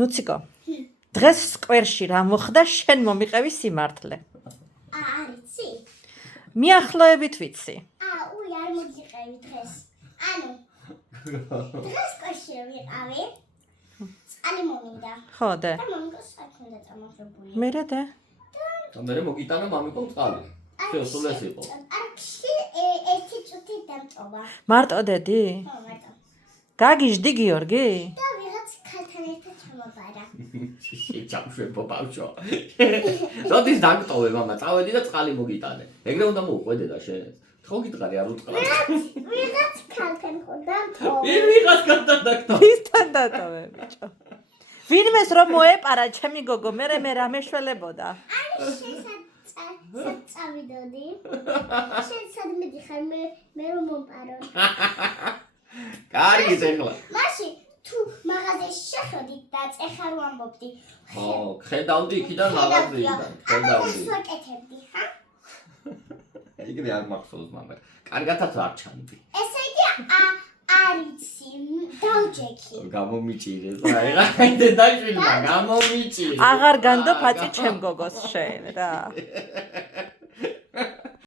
ნუციკო დღეს სკვერში რა მოხდა შენ მომიყევი სიმართლე არიცი მიახლოებით ვიცი უი არ მოგიყევი დღეს ანუ დღეს სკვერში ვიყავი წალი მომინდა ხო და და მომიგოს საქმე დაწამოებული მერე და მე მოგიტანა მამიკო წყალი всё სულ ეს იყო არქში ერთი წუთი დამწობა მარტო დედი ხო მარტო გაგიჟდი გიორგი და ვიღაც ქალთან ერთად ჩამობარა შეჭამშვებო ბავშვო როდის დაგტოვე მამა წავედი და წყალი მოგიტანე ეგრე უნდა მოუყვედე და შენ ხო გიტყარი არ უტყრა ვიღაც ქალთან ხო დამწობა ვიღაც ქალთან დაგტოვე ვისთან დატოვე ბიჭო ვინმეს რომ მოეპარა ჩემი გოგო მე რა მეშველებოდა აი შენ წავიდოდი შენ სად მიდიხარ მე რომ მომპარო კარგი ზეხლა მაშინ თუ მაღაზიაში შეხვედი და წეხარ ვამბობდი ხო ხედავდი იქიდან მაღაზიიდან ხედავდი ვაკეთებდი ხა ეგრე არ მახსოვს მამა კარგათაც არ ჩანდი ესე იგი არიცი დავჯექი გამომიჭირე აი დედაშვილმა გამომიჭირე აღარ განდო ფაწი ჩემ გოგოს შენ რა